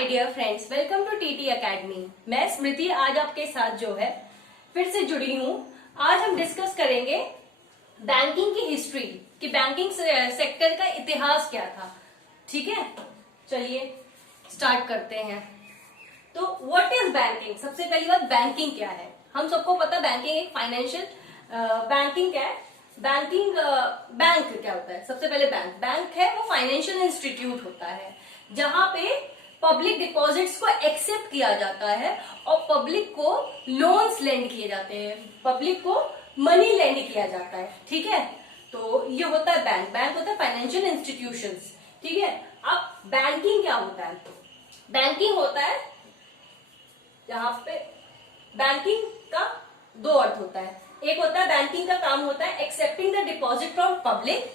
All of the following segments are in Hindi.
My dear friends, welcome to TT academy. मैं स्मृति आज आपके साथ जो है फिर से जुड़ी हूँ। आज हम डिस्कस करेंगे बैंकिंग की हिस्ट्री कि बैंकिंग सेक्टर का इतिहास क्या था। ठीक है, चलिए स्टार्ट करते हैं। तो व्हाट इज बैंकिंग? सबसे पहली बात, बैंकिंग क्या है? हम सबको पता बैंकिंग एक फाइनेंशियल बैंकिंग क्या है। बैंकिंग बैंक क्या होता है? सबसे पहले बैंक है वो फाइनेंशियल इंस्टीट्यूट होता है जहां पे पब्लिक डिपॉजिट्स को एक्सेप्ट किया जाता है और पब्लिक को लोन्स लेंड किए जाते हैं, पब्लिक को मनी लेंड किया जाता है। ठीक है, तो ये होता है बैंक होता है फाइनेंशियल इंस्टीट्यूशंस। ठीक है, अब बैंकिंग क्या होता है? बैंकिंग होता है जहां पे बैंकिंग का दो अर्थ होता है। एक होता है बैंकिंग का काम होता है accepting the deposit from public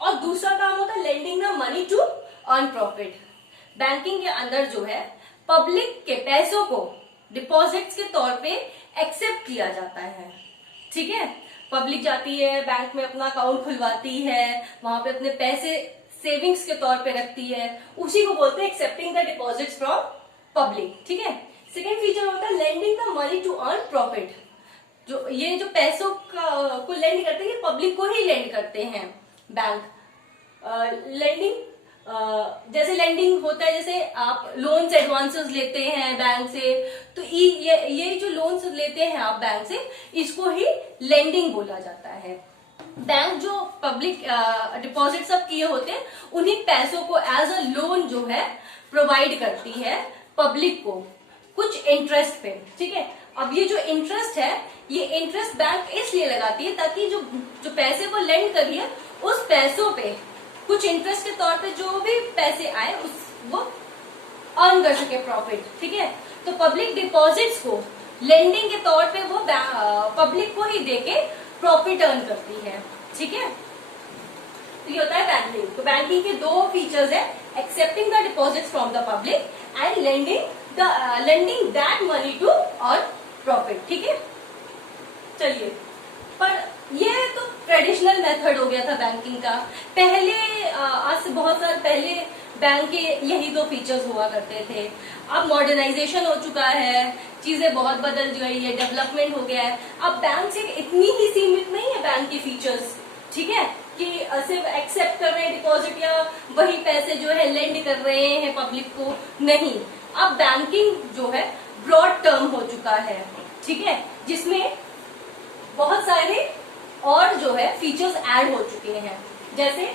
और दूसरा काम होता है lending the money to earn profit. Banking के अंदर जो है पब्लिक के पैसों को डिपॉजिट्स के तौर पे एक्सेप्ट किया जाता है। ठीक है, पब्लिक जाती है बैंक में अपना अकाउंट खुलवाती है, वहां पे अपने पैसे सेविंग्स के तौर पे रखती है, उसी को बोलते हैं accepting the deposits from public. ठीक है, सेकेंड फीचर होता है lending the money to earn profit. जो ये जो पैसों को लेंड करते हैं पब्लिक को ही लेंड करते हैं बैंक। लेंडिंग जैसे लेंडिंग होता है, जैसे आप लोन्स एडवांसेस लेते हैं बैंक से, तो ये जो लोन्स लेते हैं आप बैंक से, इसको ही लेंडिंग बोला जाता है। बैंक जो पब्लिक डिपॉजिट सब किए होते हैं उन्हीं पैसों को एज अ लोन जो है प्रोवाइड करती है पब्लिक को कुछ इंटरेस्ट पे। ठीक है, अब ये जो इंटरेस्ट है ये इंटरेस्ट बैंक इसलिए लगाती है ताकि जो पैसे को लेंड करी है उस पैसों पे कुछ इंटरेस्ट के तौर पे जो भी पैसे आए वो अर्न कर सके प्रॉफिट। ठीक है, तो पब्लिक डिपॉजिट्स को लेंडिंग के तौर पे वो पब्लिक को ही देके प्रॉफिट अर्न करती है। ठीक है, तो ये होता है बैंकिंग। तो बैंकिंग के दो फीचर्स है, accepting the deposits from the public and lending that money to earn profit. ठीक है, चलिए, पर ये तो ट्रेडिशनल मेथड हो गया था बैंकिंग का। पहले आज से बहुत साल पहले बैंक के यही दो फीचर्स हुआ करते थे। अब मॉडर्नाइजेशन हो चुका है, चीजें बहुत बदल गई है, डेवलपमेंट हो गया है। अब बैंक से इतनी ही सीमित नहीं है बैंक की फीचर्स। ठीक है, कि सिर्फ एक्सेप्ट कर रहे हैं डिपॉजिट या वही पैसे जो है लेंड कर रहे हैं पब्लिक को, नहीं। अब बैंकिंग जो है ब्रॉड टर्म हो चुका है। ठीक है, जिसमें बहुत सारे और जो है फीचर्स ऐड हो चुके हैं, जैसे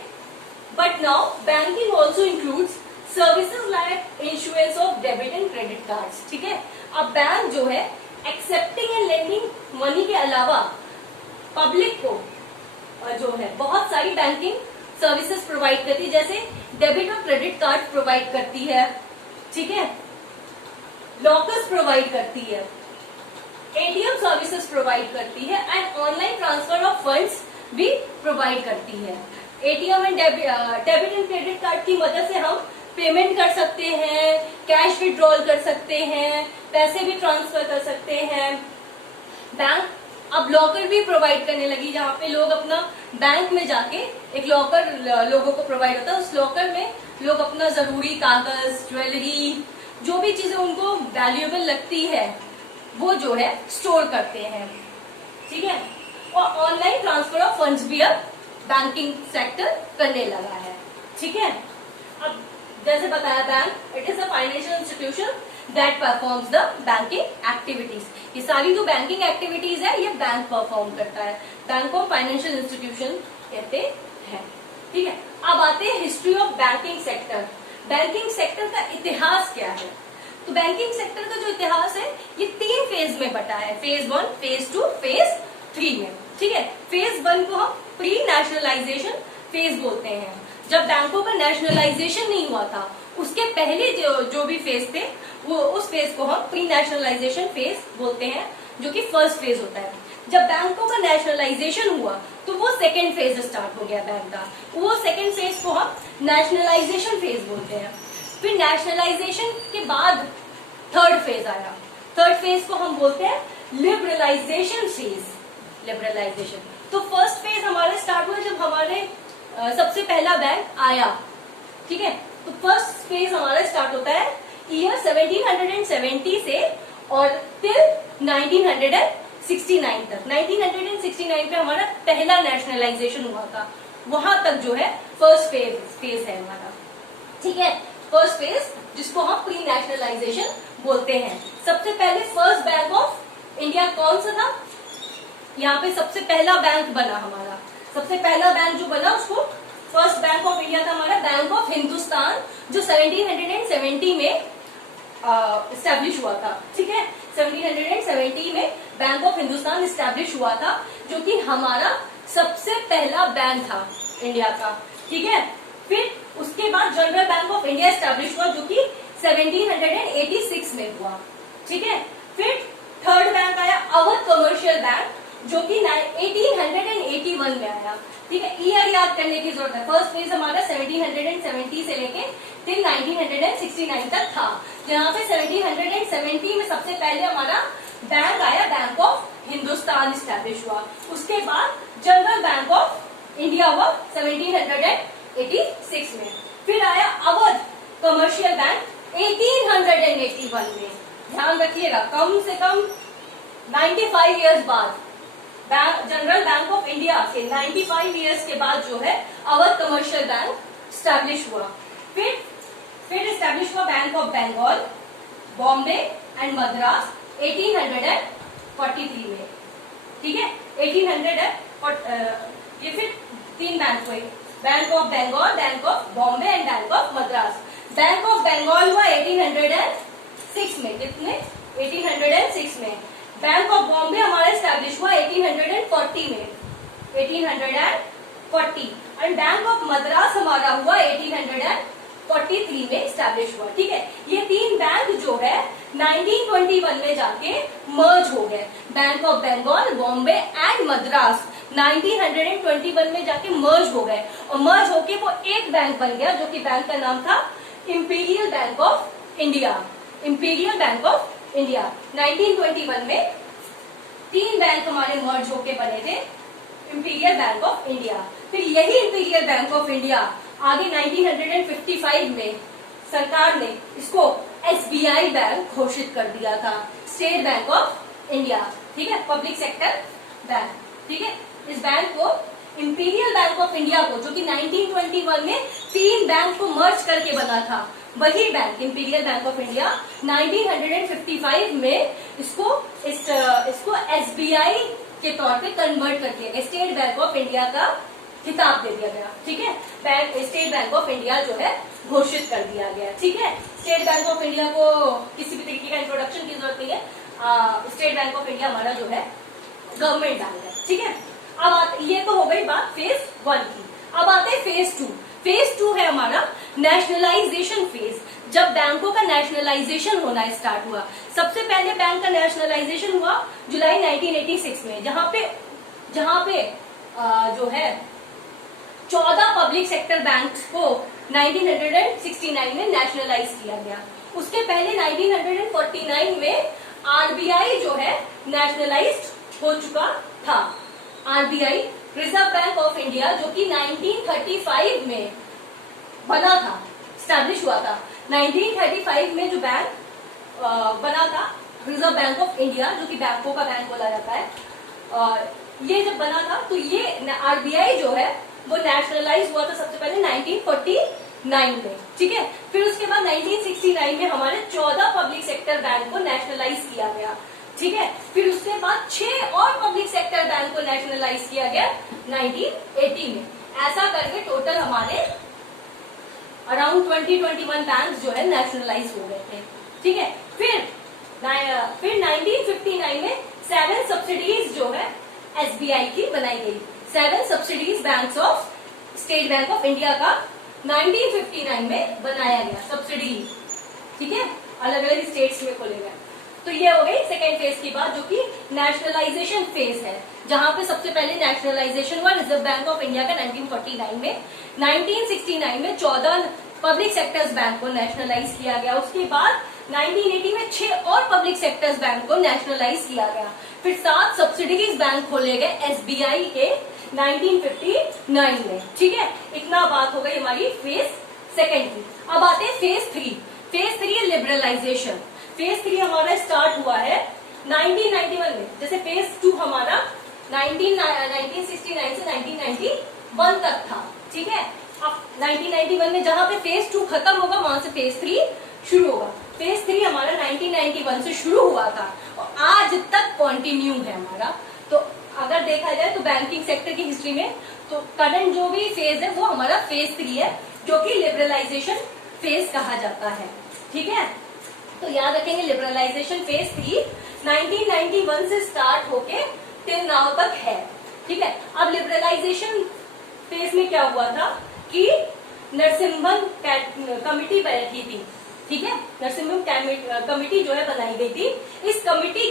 but now banking also includes services like insurance of debit and credit cards. ठीक है, अब बैंक जो है एक्सेप्टिंग एंड लेंडिंग मनी के अलावा पब्लिक को जो है बहुत सारी बैंकिंग सर्विसेज प्रोवाइड करती है, जैसे डेबिट और क्रेडिट कार्ड प्रोवाइड करती है। ठीक है, लॉकर्स प्रोवाइड करती है, एटीएम सर्विसेज प्रोवाइड करती है and online transfer of funds भी प्रोवाइड करती है। ATM and debit and credit card की मदद से हम पेमेंट कर सकते हैं, कैश विड्रॉल कर सकते हैं, पैसे भी ट्रांसफर कर सकते हैं। बैंक अब लॉकर भी प्रोवाइड करने लगी, जहाँ पे लोग अपना बैंक में जाके एक लॉकर लोगों को प्रोवाइड होता है, उस लॉकर में लोग अपना जरूरी कागज, ज्वेलरी, जो भी चीजें उनको वैल्यूएबल लगती है वो जो है स्टोर करते हैं। ठीक है, और ऑनलाइन ट्रांसफर ऑफ फंड्स भी अब बैंकिंग सेक्टर करने लगा है। ठीक है, अब जैसे बताया bank it is a financial institution that performs the banking activities. ये सारी जो बैंकिंग एक्टिविटीज है ये बैंक परफॉर्म करता है, बैंक को फाइनेंशियल इंस्टीट्यूशन कहते हैं। ठीक है, अब आते हैं history of banking sector. Banking sector का इतिहास क्या है? तो बैंकिंग सेक्टर का जो इतिहास है ये 3 फेज में बटा है, फेज 1, फेज 2, फेज 3 में। ठीक है, फेज 1 को हम प्री नेशनलाइजेशन फेज बोलते हैं। जब बैंकों का नेशनलाइजेशन नहीं हुआ था उसके पहले जो भी फेज थे वो उस फेज को हम प्री नेशनलाइजेशन फेज बोलते हैं, जो कि फर्स्ट फेज होता है। जब बैंकों का नेशनलाइजेशन हुआ तो वो सेकेंड फेज स्टार्ट हो गया बैंक का, वो सेकेंड फेज को हम नेशनलाइजेशन फेज बोलते हैं। फिर नेशनलाइजेशन के बाद थर्ड फेज आया, थर्ड फेज को हम बोलते हैं लिबरलाइजेशन फेज। लिबरलाइजेशन तो फर्स्ट फेज हमारे स्टार्ट हुआ जब हमारे सबसे पहला बैंक आया। ठीक है, तो फर्स्ट फेज हमारा स्टार्ट होता है ईयर 1770 से और टिल 1969 तक। 1969 पे हमारा पहला नेशनलाइजेशन हुआ था, वहां तक जो है फर्स्ट फेज है हमारा, ठीक है। फर्स्ट फेज जिसको हम प्री नेशनलाइजेशन बोलते हैं। सबसे पहले फर्स्ट बैंक ऑफ इंडिया कौन सा था? यहाँ पे सबसे पहला बैंक बना हमारा, सबसे पहला बैंक जो बना उसको फर्स्ट बैंक ऑफ इंडिया था हमारा बैंक ऑफ हिंदुस्तान, जो 1770 में स्टैब्लिश हुआ था, ठीक है। 1770 में बैंक ऑफ हिंदुस्तान स्टैब्लिश हुआ था, जो कि हमारा सबसे पहला बैंक था इंडिया का, ठीक है। फिर उसके बाद general bank of India establish हुआ, जो कि 1786 में हुआ, ठीक है। फिर थर्ड बैंक आया अवध कमर्शियल बैंक, जो कि 1881 में आया, ठीक है। ईयर याद करने की जरूरत है। फर्स्ट फेज हमारा 1770 से लेके टिल 1969 तक था, जहाँ पे 1770 में सबसे पहले हमारा बैंक आया बैंक ऑफ हिंदुस्तान स्टैब्लिश हुआ। उसके बाद जनरल बैंक ऑफ इंडिया हुआ 1786 में। फिर आया अवध कमर्शियल बैंक 1881 में। ध्यान रखिएगा, कम से कम 95 इयर्स बाद जनरल बैंक ऑफ इंडिया के 95 इयर्स के बाद जो है अवध कमर्शियल बैंक स्टैब्लिश हुआ। फिर स्टैब्लिश हुआ bank of Bengal, Bombay and Madras 1843 में, ठीक है। 1800 ये फिर तीन बैंक हुए, bank of Bengal, bank of Bombay and bank of Madras. Bank of Bengal हुआ 1806 में, कितने? 1806 में। बैंक ऑफ बॉम्बे हमारा स्टैब्लिश हुआ 1840 में, 1840। एंड बैंक ऑफ मद्रास हमारा हुआ 1843 में स्टैब्लिश हुआ, ठीक है। ये तीन बैंक जो है 1921 में जाके मर्ज हो गए। Bank of Bengal, Bombay and Madras 1921 में जाके मर्ज हो गए, और मर्ज होके वो एक बैंक बन गया, जो कि बैंक का नाम था imperial bank of India. Imperial bank of India 1921 में तीन बैंक हमारे मर्ज होके बने थे, इंपीरियल बैंक ऑफ इंडिया। फिर यही इंपीरियल बैंक ऑफ इंडिया आगे 1955 में सरकार ने इसको एसबीआई बैंक घोषित कर दिया था, स्टेट बैंक ऑफ इंडिया, ठीक है, पब्लिक सेक्टर बैंक, ठीक है। इस बैंक को इंपीरियल बैंक ऑफ इंडिया को, जो कि 1921 में तीन बैंक को मर्ज करके बना था, वही bank imperial bank of India 1955 में इसको एसबीआई के तौर पे कन्वर्ट कर दिया गया, स्टेट बैंक ऑफ इंडिया का खिताब दे दिया गया, ठीक है। स्टेट बैंक ऑफ इंडिया जो है घोषित कर दिया गया, ठीक है। स्टेट बैंक ऑफ इंडिया को किसी भी तरीके का इंट्रोडक्शन की जरूरत नहीं है। स्टेट बैंक ऑफ इंडिया हमारा जो है गवर्नमेंट बैंक है, ठीक है। अब ये तो हो गई बात फेज 1 की। अब आते हैं फेज 2। फेज 2 है हमारा नेशनलाइजेशन फेज, जब बैंकों का नेशनलाइजेशन होना स्टार्ट हुआ। सबसे पहले बैंक का नेशनलाइजेशन हुआ जुलाई 1986 में, जहां पे जो है 14 पब्लिक सेक्टर बैंक को 1969 में नेशनलाइज किया गया। उसके पहले 1949 में आरबीआई जो है नेशनलाइज्ड हो चुका था। RBI reserve bank of India, जो कि 1935 में बना था, स्टैब्लिश हुआ था। 1935 में जो बैंक बना था रिजर्व बैंक ऑफ इंडिया, जो कि बैंकों का बैंक बोला जाता है, ये जब बना था तो ये आरबीआई जो है वो नेशनलाइज हुआ था सबसे पहले 1949 में, ठीक है। फिर उसके बाद 1969 में हमारे 14 पब्लिक सेक्टर बैंक को नेशनलाइज किया गया, ठीक है। फिर उसके बाद 6 और पब्लिक सेक्टर बैंक को नेशनलाइज किया गया 1980 में। ऐसा करके टोटल हमारे अराउंड 21 बैंक जो है नेशनलाइज हो गए थे, ठीक है। फिर 1959 में 7 सब्सिडीज जो है एसबीआई की बनाई गई। 7 subsidies banks of state bank of India का 1959 में बनाया गया सब्सिडीज, ठीक है, अलग अलग स्टेट्स में खोले गए। तो ये हो गई सेकेंड फेज की बात, जो कि नेशनलाइजेशन फेज है, जहां पे सबसे पहले नेशनलाइजेशन हुआ रिजर्व बैंक ऑफ इंडिया का 1949 में। 1969 में 14 पब्लिक सेक्टर्स बैंक को नेशनलाइज किया गया। उसके बाद 1980 में 6 और पब्लिक सेक्टर्स बैंक को नेशनलाइज किया गया। फिर 7 सब्सिडीज बैंक खोले गए एसबीआई के 1959 में, ठीक है। इतना बात हो गई हमारी फेज सेकेंड की। अब आते हैं फेज 3। फेज 3 है लिबरलाइजेशन। फेज 3 हमारा स्टार्ट हुआ है 1991 में, जैसे फेज 2 हमारा 1969 से 1991 तक था, ठीक है। अब 1991 में जहां पे फेज 2 खत्म होगा वहां से फेज 3 शुरू होगा। फेज 3 हमारा 1991 से शुरू हुआ था और आज तक कंटिन्यू है हमारा। तो अगर देखा जाए तो बैंकिंग सेक्टर की हिस्ट्री में तो करंट जो भी फेज है वो हमारा फेज 3 है, जो कि लिबरलाइजेशन फेज कहा जाता है, ठीक है। तो याद रखेंगे लिबरलाइजेशन फेज 3 1991 से स्टार्ट होके टिल नाउ तक है, ठीक है। अब लिबरलाइजेशन फेज में क्या हुआ था कि नरसिम्हन कमिटी बैठी थी, ठीक है। नरसिम्हन कमिटी जो है बनाई गई थी। इस कमिटी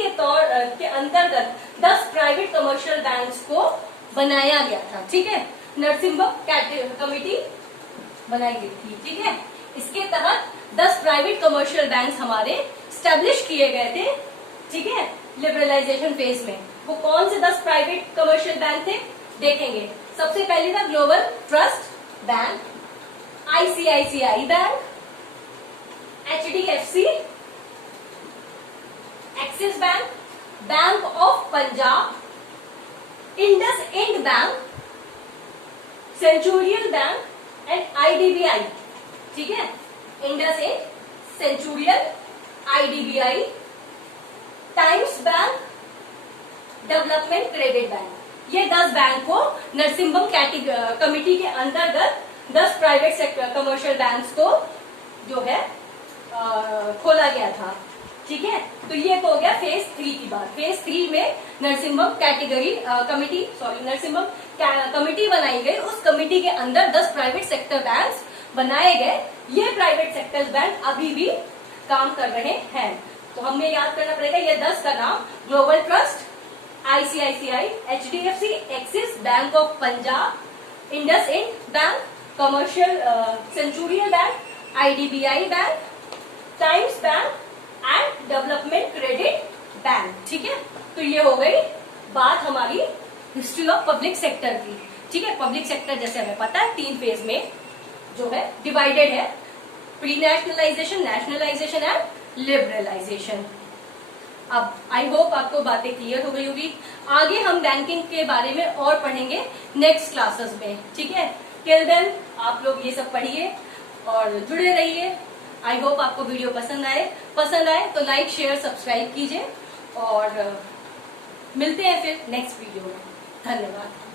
के अंतर्गत 10 प्राइवेट कमर्शियल बैंक्स को बनाया गया था, ठीक है। नरसिम्हन कमिटी बनाई गई थी, ठीक है। इसके तहत 10 प्राइवेट कमर्शियल बैंक्स हमारे स्टैब्लिश किए गए थे, ठीक है, लिबरलाइजेशन फेज में। वो कौन से 10 प्राइवेट कमर्शियल बैंक थे देखेंगे। सबसे पहले था Global Trust Bank, ICICI Bank, HDFC, Axis Bank, Bank of Punjab, IndusInd Bank, Centurion Bank and IDBI, ठीक है। IndusInd, Centurion, IDBI, Times Bank, Development Credit Bank. ये 10 बैंक को नरसिम्हम कमिटी के अंतर्गत 10 प्राइवेट सेक्टर कमर्शियल बैंक्स को जो है खोला गया था, ठीक है। तो ये तो हो गया फेज 3 की बात। फेज 3 में नरसिम्हम नरसिम्हम कमिटी बनाई गई। उस कमिटी के अंदर 10 प्राइवेट सेक्टर बैंक्स बनाए गए। ये प्राइवेट सेक्टर बैंक अभी भी काम कर रहे हैं। तो हमें याद करना पड़ेगा ये 10 का नाम: Global Trust, ICICI, HDFC, Axis, Bank of Punjab, IndusInd Bank, commercial Centurion Bank, IDBI Bank, Times Bank and Development Credit Bank, ठीक है। तो ये हो गई बात हमारी हिस्ट्री ऑफ पब्लिक सेक्टर की, ठीक है। पब्लिक सेक्टर जैसे हमें पता है 3 फेज में जो है डिवाइडेड है: pre nationalisation, nationalisation and liberalisation. अब आई होप आपको बातें क्लियर हो गई होगी। आगे हम बैंकिंग के बारे में और पढ़ेंगे नेक्स्ट क्लासेस में, ठीक है। टिल देन आप लोग ये सब पढ़िए और जुड़े रहिए। आई होप आपको वीडियो पसंद आए तो लाइक, शेयर, सब्सक्राइब कीजिए और मिलते हैं फिर नेक्स्ट वीडियो में। धन्यवाद।